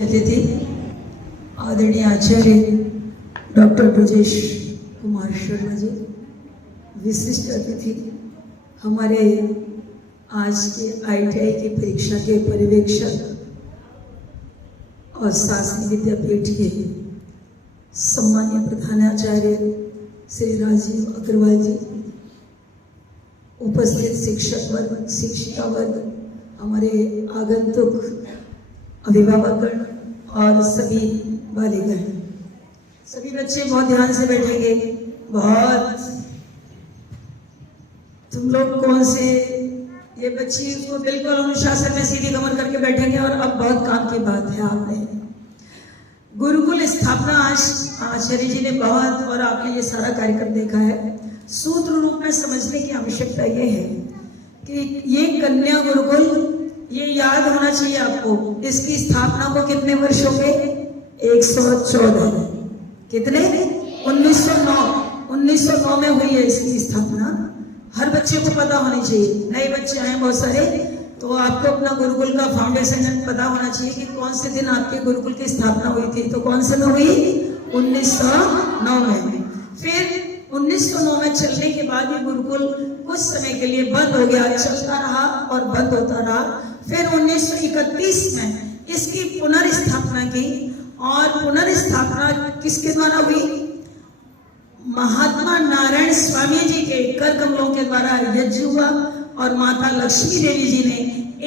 अतिथि आदरणीय आचार्य डॉक्टर ब्रजेश कुमार शर्मा जी, विशिष्ट अतिथि हमारे आज के ITI की परीक्षा के पर्यवेक्षक और शासकीय विद्यापीठ के सम्मानीय प्रधानाचार्य श्री राजीव अग्रवाल जी, उपस्थित शिक्षक वर्ग, शिक्षिका वर्ग, हमारे आगंतुक अभिभावकगण और सभी बालिकाएं, सभी बच्चे बहुत ध्यान से बैठेंगे। बहुत तुम लोग कौन से ये बच्ची उसको बिल्कुल अनुशासन में सीधी कमर करके बैठेंगे। और अब बहुत काम की बात है, आपने गुरुकुल स्थापना आज आचार्य जी ने बहुत और आपने ये सारा कार्यक्रम देखा है। सूत्र रूप में समझने की आवश्यकता ये है कि ये कन्या गुरुकुल, ये याद होना चाहिए आपको, इसकी स्थापना को कितने वर्ष हो गए? 114। कितने? 1909 में हुई है इसकी स्थापना। हर बच्चे को पता होनी चाहिए। नए बच्चे आए बहुत सारे, तो आपको अपना गुरुकुल का फाउंडेशन पता होना चाहिए कि कौन से दिन आपके गुरुकुल की स्थापना हुई थी। तो कौन से में हुई? 1909 में। फिर 1909 में चलने के बाद ये गुरुकुल कुछ समय के लिए बंद हो गया, चलता रहा और बंद होता रहा। फिर 1931 में इसकी पुनर्स्थापना की, और पुनर्स्थापना किसके द्वारा हुई? महात्मा नारायण स्वामी जी के कर कमलों के द्वारा यज्ञ हुआ। और माता लक्ष्मी देवी जी ने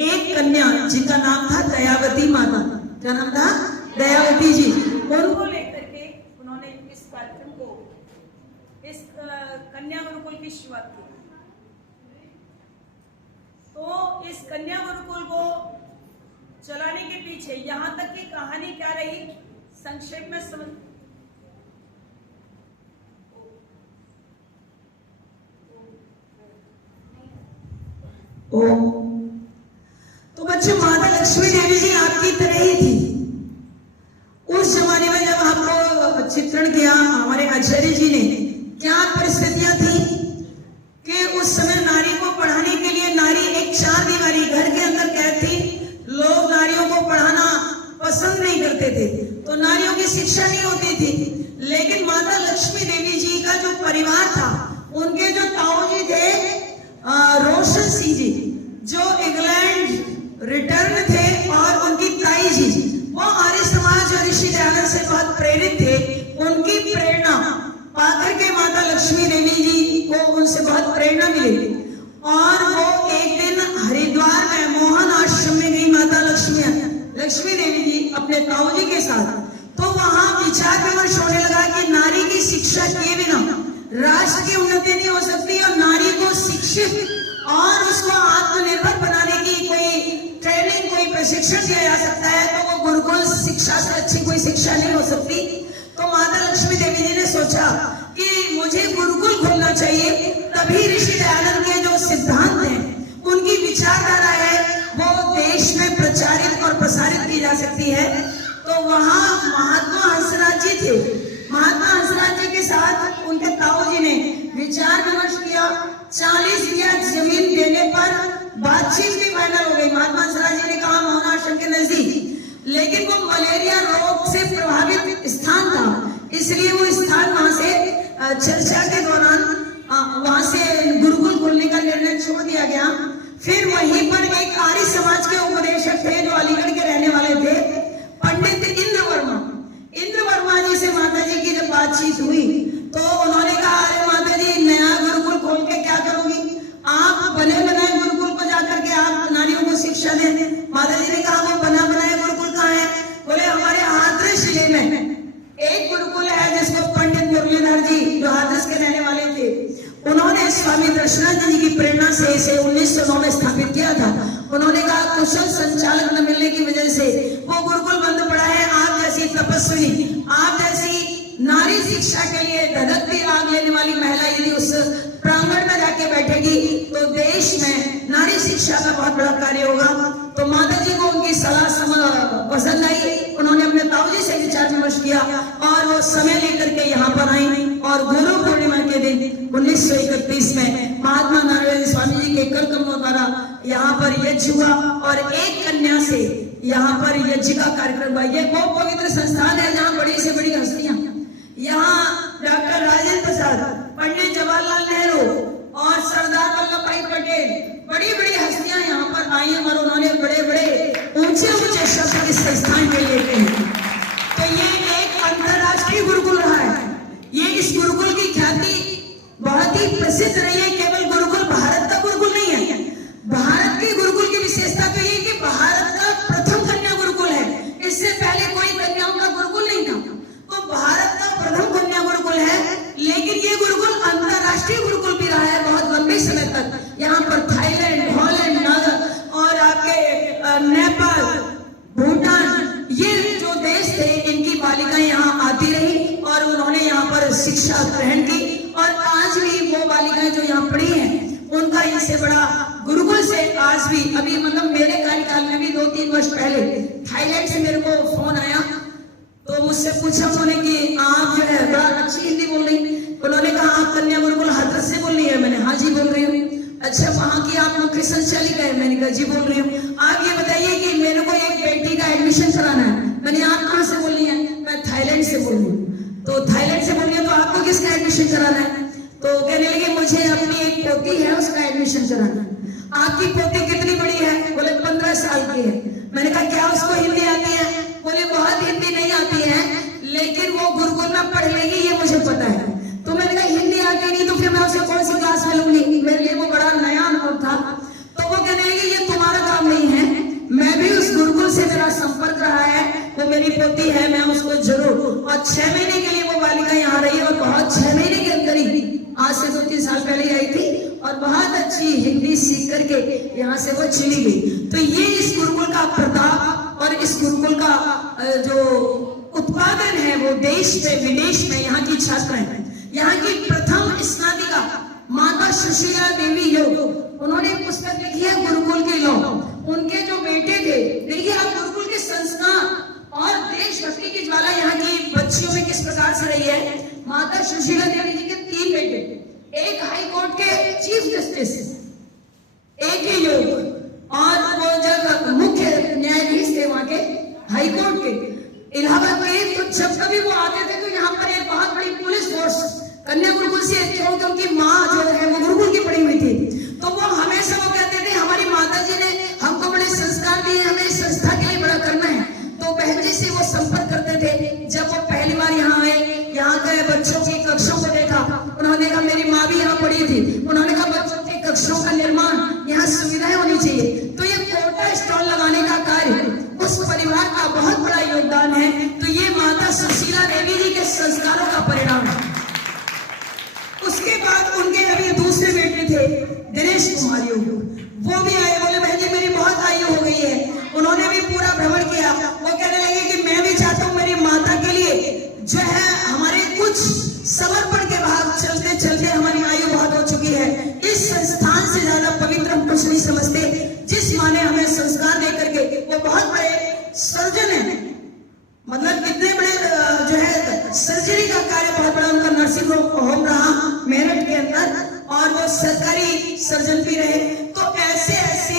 एक कन्या जिनका नाम था दयावती माता, क्या नाम था? दयावती जी, उनको लेकर के उन्होंने इस कार्यक्रम को, इस कन्या गुरुकुल की शुरुआत की। तो इस कन्या गुरुकुल को चलाने के पीछे यहाँ तक की कहानी क्या रही, संक्षेप में समझ। तो बच्चों, माता लक्ष्मी देवी जी आपकी तरह ही थी। उस जमाने में जब आपको चित्रण किया हमारे आचार्य जी ने, क्या परिस्थितियां थी कि उस समय नारी को पढ़ाने के लिए, नारी एक चार दीवारी घर के अंदर कैद थी। लोग नारियों को पढ़ाना पसंद नहीं करते थे, तो नारियों की शिक्षा नहीं होती थी। लेकिन माता लक्ष्मी देवी जी का जो परिवार था, उनके जो ताऊ जी थे रोशन सिंह जी, जो इंग्लैंड रिटर्न थे, और उनकी ताई जी, वो आर्य समाज और ऋषि दयानंद से बहुत प्रेरित थे। उनकी प्रेरणा पाकर के माता लक्ष्मी देवी जी को उनसे बहुत प्रेरणा मिली, और वो एक दिन हरिद्वार में मोहन आश्रम में गई माता लक्ष्मी देवी जी अपने ताऊ जी के साथ। तो वहां विचार विमर्श होने लगा कि नारी की शिक्षा के बिना राष्ट्र की उन्नति नहीं हो सकती, और नारी को शिक्षित और उसको आत्मनिर्भर बनाने की कोई ट्रेनिंग, कोई प्रशिक्षण दिया जा सकता है, तो वो गुरुकुल शिक्षा से अच्छी कोई शिक्षा नहीं हो सकती। तो माता लक्ष्मी देवी जी ने सोचा कि मुझे गुरुकुल खोलना चाहिए। तभी ऋषि दयानंद के जो सिद्धांत हैं, उनकी विचारधारा है, वो देश में प्रचारित और प्रसारित की जा सकती है। तो वहां महात्मा हंसराज जी थे। महात्मा हंसराज जी के साथ उनके ताऊ जी ने विचार विमर्श किया। 40 बीघा जमीन देने पर बातचीत भी फाइनल हो गई। महात्मा हंसराज जी ने कहा मोहन आश्रम के नजदीक, लेकिन वो मलेरिया रोग से प्रभावित स्थान था, इसलिए वो स्थान वहां से चर्चा के दौरान वहां से गुरुकुल खोलने का निर्णय छोड़ दिया गया। फिर वहीं पर एक आर्य समाज के उपदेशक थे जो अलीगढ़ के रहने वाले थे, पंडित इंद्र वर्मा जी से माता जी की जब बातचीत हुई, तो उन्होंने कहा, अरे माता जी, नया गुरुकुल खोल के क्या करोगी? आप बने बनाए गुरुकुल को जाकर के आप नारियों को शिक्षा दें। माता जी ने कहा, वो बना बनाए गुरुकुल कहाँ है? बोले हमारे हाथरस जिले में एक गुरुकुल है जिसको पंडित मुरलीधर जी, जो हाथरस के रहने वाले थे, उन्होंने स्वामी दर्शनानंद जी की प्रेरणा से इसे 1909 में स्थापित किया था। उन्होंने कहा, कुशल संचालक न मिलने की वजह से वो गुरुकुल बंद पड़ा है। आप जैसी तपस्विनी, आप जैसी नारी शिक्षा के लिए धधकती आग लेने वाली महिला यदि उस प्रांगण में जाके बैठेगी, तो देश में नारी शिक्षा का बहुत बड़ा कार्य होगा। तो माता जी को उनकी सलाह पसंद आई। उन्होंने अपने ताऊ जी से विचार विमर्श किया, और वो समय लेकर के यहाँ पर आई। और गुरु पूर्णिमा के दिन 1931 में महात्मा नारायण स्वामी जी के कर कमलों द्वारा यहाँ पर यज्ञ हुआ और एक कन्या से यहाँ पर यज्ञ का कार्यक्रम हुआ। ये बहुत पवित्र संस्थान है जहाँ बड़ी से बड़ी हस्तियां, यहाँ डॉक्टर राजेंद्र प्रसाद, पंडित जवाहरलाल नेहरू और सरदार वल्लभ भाई पटेल, बड़ी बड़ी हस्तियां यहाँ पर आई और उन्होंने बड़े बड़े ऊंचे ऊंचे शब्द इस संस्थान के लिए कहे। तो ये एक अंतरराष्ट्रीय गुरुकुल रहा है। ये इस गुरुकुल की ख्याति बहुत ही प्रसिद्ध रही है। केवल गुरुकुल भारत का गुरुकुल नहीं है, भारत के गुरुकुल की विशेषता तो ये कि भारत का प्रथम कन्या गुरुकुल है। इससे पहले कोई कन्याओं का गुरुकुल नहीं था, तो भारत का प्रथम कन्या गुरुकुल है। लेकिन ये गुरुकुल अंतरराष्ट्रीय गुरुकुल भी रहा है बहुत लंबे समय तक। यहाँ पर थाईलैंड, हॉलैंड, नागा और आपके नेपाल, भूटान, ये जो देश थे इनकी बालिकाएं यहाँ आती रही और उन्होंने यहाँ पर शिक्षा ग्रहण की। और आज भी वो बालिकाएं जो यहाँ पढ़ी हैं उनका इनसे बड़ा गुरुकुल से आज भी, अभी मतलब मेरे कार्यकाल में भी 2-3 वर्ष पहले थाईलैंड से मेरे को फोन आया, तो मुझसे पूछा उन्होंने कि आप जो है बड़ा अच्छी हिंदी बोल रही। उन्होंने कहा आप कन्या गुरुकुल हाथरस से बोल रही है? मैंने हाँ जी बोल रही हूँ। अच्छा, वहाँ की आप मुख्य संचालिका है? मैंने कहा जी बोल रही हूँ। आप ये बताइए कि मेरे को एक बेटी का एडमिशन कराना है। मैंने आप कहाँ से बोल रही है? मैं थाईलैंड से बोल रही हूँ। तो थाईलैंड से बोल रही है, तो आपको किसका एडमिशन कराना है? तो कहने लगे मुझे अपनी एक पोती है उसका एडमिशन कराना है। आपकी पोती कितनी बड़ी है? बोले 15 साल की है। मैंने कहा क्या उसको हिंदी आती है? बोले बहुत हिंदी नहीं आती है, लेकिन वो गुरुकुल में पढ़ लेगी ये मुझे पता है। तो मैंने कहा हिंदी आती नहीं तो फिर मैं उसे कौन सी क्लास में लूंगी? मेरे लिए वो बड़ा नया अनुभव था। तो वो कहने लगी ये तुम्हारा काम नहीं है, मैं भी उस गुरुकुल से मेरा संपर्क रहा है, वो मेरी पोती है, मैं उसको जरूर। और 6 महीने के लिए वो बालिका यहाँ रही और बहुत 6 महीने के अंदर ही, आज से 2-3 साल पहले आई थी और बहुत अच्छी हिंदी सीख करके यहाँ से वो चली गई। तो ये इस गुरुकुल का प्रताप और इस गुरुकुल का जो उत्पादन है वो देश में विदेश में यहाँ की छात्राएं, यहाँ की प्रथम स्नातिका माता सुशीला देवी योग, उन्होंने पुस्तक लिखी है गुरुकुल के लोग। उनके जो बेटे थे, देखिए आप गुरुकुल के संस्कार और देशभक्ति की ज्वाला यहाँ की बच्चियों में किस प्रकार से रही है। माता सुशीला देवी जी के 3 बेटे, एक हाई कोर्ट के चीफ जस्टिस, एक ही योग, और वो जब मुख्य न्यायाधीश थे वहां के हाई कोर्ट के इलाहाबाद के, तो जब कभी वो आते थे तो यहाँ पर एक बहुत बड़ी पुलिस फोर्स कन्या गुरुकुल से, क्योंकि उनकी माँ जो है वो गुरुकुल की पढ़ी हुई थी, तो वो हमेशा वो कहते थे हमारी माता जी ने हमको बड़े संस्कार दिए, हमें इस संस्था के लिए बड़ा करना है। तो बहन जी से वो संपर्क करते थे। जब वो पहली बार यहाँ आए, यहाँ गए, बच्चों की कक्षों को देखा, उन्होंने कहा मेरी माँ भी यहाँ पढ़ी थी। उन्होंने कहा बच्चों की कक्षों का निर्माण यहाँ सुविधाएं होनी चाहिए। तो ये कोटा स्टॉल लगाने का कार्य उस परिवार का बहुत बड़ा योगदान है। तो ये माता सुशीला देवी जी के संस्कारों का परिणाम है। उसके बाद उनके अभी दूसरे बेटे थे दिनेश कुमार योग, वो भी आए, बोले बहन जी मेरी बहुत आयु हो गई है। उन्होंने भी पूरा भ्रमण किया। वो कहने लगे कि मैं भी चाहता हूँ मेरी माता के लिए जो है हमारे कुछ समर्पण के भाव चलते चलते हमारी आयु बहुत हो चुकी है। इस संस्थान से ज्यादा पवित्र हम कुछ नहीं समझते। जिस माँ ने हमें संस्कार दे करके, वो बहुत बड़े सर्जन है, मतलब कितने बड़े जो है सर्जरी का कार्य बहुत बड़ा उनका नर्सिंग होम रहा मेरठ के अंदर, और वो सरकारी सर्जन भी रहे। तो ऐसे ऐसे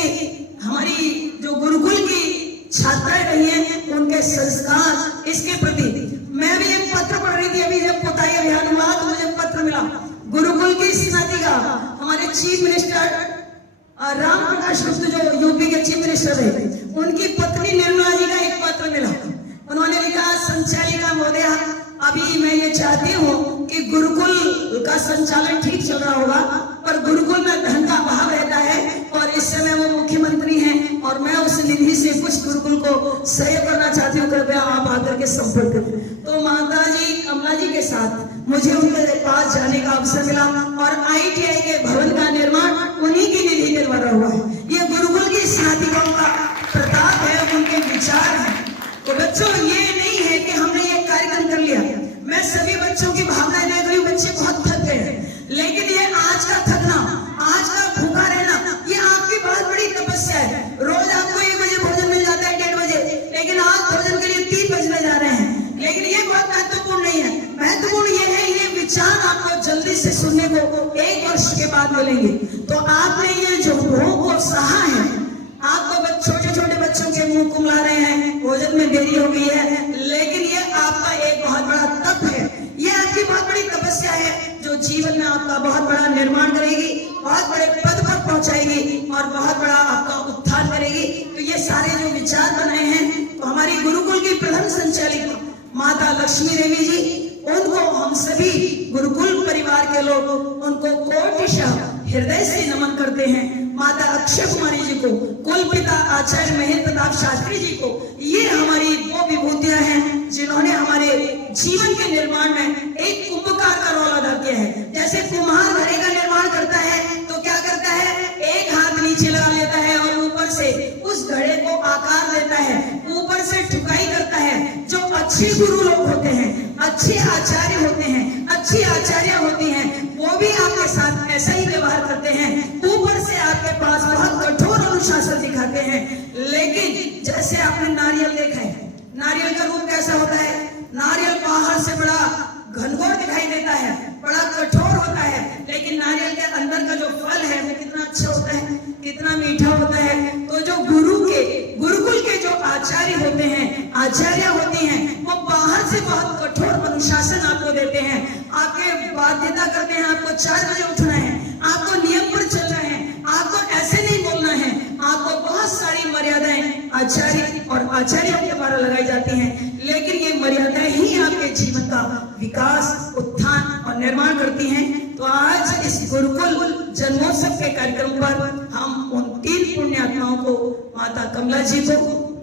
हमारी जो गुरुकुल की छात्राएं रही हैं, उनके संस्कार इसके प्रति। मैं भी एक पत्र पढ़ रही थी, अभी जब पोताई अभियान हुआ तो मुझे पत्र मिला गुरुकुल की स्नातिका हमारे चीफ मिनिस्टर राम प्रकाश गुप्ता जो यूपी के चीफ मिनिस्टर थे, उनकी पत्नी निर्मला जी का एक पत्र मिला। उन्होंने लिखा संचालिका महोदया, अभी मैं ये चाहती हूँ कि गुरुकुल का संचालन ठीक चल रहा होगा, पर गुरुकुल में धन का अभाव रहता है और इस समय वो मुख्यमंत्री हैं और मैं उस निधि से कुछ गुरुकुल को सहयोग करना चाहती हूँ, कृपया आप आकर के संपर्क करें। तो माता जी कमला जी के साथ मुझे उनके पास जाने का अवसर मिला और ITI के भवन का निर्माण उन्हीं की निधि के द्वारा हुआ है। ये गुरुकुल की स्नातिकाओं का प्रताप है, उनके विचार है। तो बच्चों ये नहीं है कि हमने ये कार्यक्रम कर लिया। मैं सभी बच्चों की भावनाएं देख रही हूँ, बच्चे बहुत थक गए हैं, लेकिन ये आज का थकना, आज का भूखा रहना, ये आपकी बहुत बड़ी तपस्या है। रोज आपको 1 बजे भोजन मिल जाता है, 1:30 बजे, लेकिन आज भोजन के लिए 3 बजने जा रहे हैं। लेकिन ये बहुत महत्वपूर्ण नहीं है, महत्वपूर्ण ये है ये विचार आपको जल्दी से सुनने को। एक वर्ष के बाद मिलेंगे। तो आपने ये जो भोग को सहा है, आप तो छोटे छोटे बच्चों के मुंह कुमला रहे हैं, भोजन में देरी हो गई है, लेकिन ये आपका एक बहुत बड़ा तप है, ये आपकी बहुत बड़ी तपस्या है जो जीवन में आपका बहुत बड़ा निर्माण करेगी, बहुत बड़े पद पर पहुंचाएगी और बहुत बड़ा आपका उत्थान करेगी। तो ये सारे जो विचार बनाए हैं, तो हमारी गुरुकुल की प्रधान संचालिका माता लक्ष्मी देवी जी, उनको हम सभी गुरुकुल परिवार के लोग उनको कोटिशः हृदय से नमन करते हैं। माता अक्षय कुमारी जी को, कुल पिता आचार्य महेंद्र प्रताप शास्त्री जी को, ये हमारी वो विभूतियां हैं जिन्होंने हमारे जीवन के निर्माण में एक कुंभकार का रोल अदा किया है। जैसे कुम्हार घड़े का निर्माण करता है तो क्या करता है, एक हाथ नीचे लगा लेता है और ऊपर से उस घड़े को आकार देता है, ऊपर से ठुकाई करता है। जो अच्छे गुरु लोग होते हैं, अच्छे आचार्य होते हैं, अच्छी आचार्य होती हैं, वो भी आपके साथ ऐसा ही व्यवहार करते हैं, ऊपर से आपके पास बहुत कठोर अनुशासन दिखाते हैं। लेकिन जैसे आपने नारियल देखा है, नारियल का रूप कैसा होता है, नारियल बाहर से बड़ा घनघोर दिखाई देता है, बड़ा कठोर होता है, लेकिन नारियल के अंदर का जो फल है वो कितना अच्छा होता है, कितना मीठा होता है। तो जो गुरुकुल के जो आचार्य होते हैं, आचार्य होती हैं, वो बाहर से बहुत कठोर अनुशासन आपको देते हैं, आपके बाध्यता करते हैं, आपको 4 बजे उठना है, आपको नियम पर चलना है, आपको ऐसे नहीं बोलना है, आपको बहुत सारी मर्यादाएं आचार्य और आचार्यों के द्वारा लगाई जाती हैं। लेकिन ये मर्यादाएं ही आपके जीवन का विकास, उत्थान और निर्माण करती हैं। तो आज इस गुरुकुल जन्मोत्सव के कार्यक्रम पर हम उन 3 पुण्य आत्माओं को, माता कमला जी को,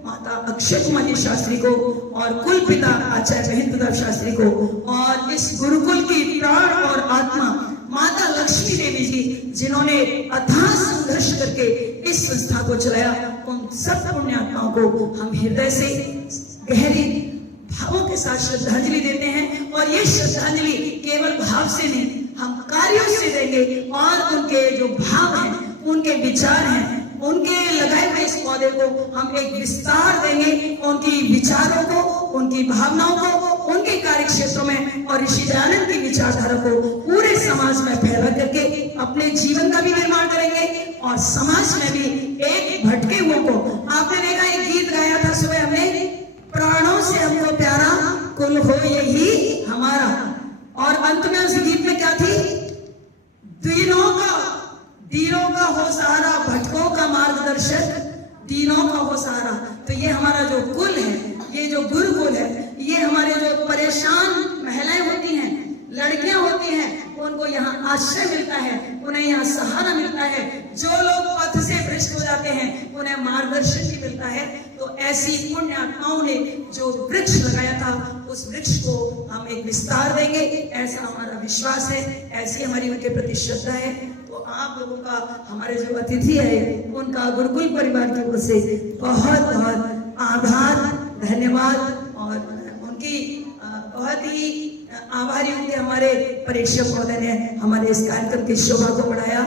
माता अक्षय कुमारी शास्त्री को और कुल पिता आचार्य महेंद्र प्रताप शास्त्री को, और इस गुरुकुल की प्राण और आत्मा माता लक्ष्मी देवी जी, जिन्होंने अथाह संघर्ष करके इस संस्था को चलाया, उन सब पुण्य आत्माओं को हम हृदय से गहरी भावों के साथ श्रद्धांजलि देते हैं। और ये श्रद्धांजलि केवल भाव से नहीं, हम कार्यों से देंगे, और उनके जो भाव हैं, उनके विचार हैं, उनके लगाए हुए इस पौधे को हम एक विस्तार देंगे, उनकी विचारों को, उनकी भावनाओं को, उनके कार्य क्षेत्रों में और ऋषि दयानंद की विचारधारा को पूरे समाज में फैला करके अपने जीवन का भी निर्माण करेंगे और समाज में भी एक भटके हुए को। आपने देखा एक गीत गाया था सुबह हमने, प्राणों से हमको प्यारा कुल हो यही हमारा, और अंत में उस गीत में क्या थी, दीनों का हो सहारा, भटकों का मार्गदर्शक, दीनों का हो सहारा। तो ये हमारा जो कुल है, ये जो गुरुकुल है, ये हमारे जो परेशान महिलाएं होती हैं, लड़कियां होती हैं, उनको यहाँ आश्रय मिलता है, उन्हें यहाँ सहारा मिलता है। जो लोग पथ से भ्रष्ट हो जाते हैं, उन्हें मार्गदर्शन भी मिलता है। तो ऐसी पुण्य आत्माओं ने जो वृक्ष लगाया था, उस वृक्ष को हम एक विस्तार देंगे, ऐसा हमारा विश्वास है, ऐसी हमारी उनके प्रति श्रद्धा है। तो आप लोगों का, हमारे जो अतिथि है, उनका गुरुकुल परिवार की ओर से बहुत बहुत आभार, धन्यवाद, और उनकी बहुत ही आभारी हूँ कि हमारे परीक्षक महोदय ने हमारे इस कार्यक्रम की शोभा को बढ़ाया।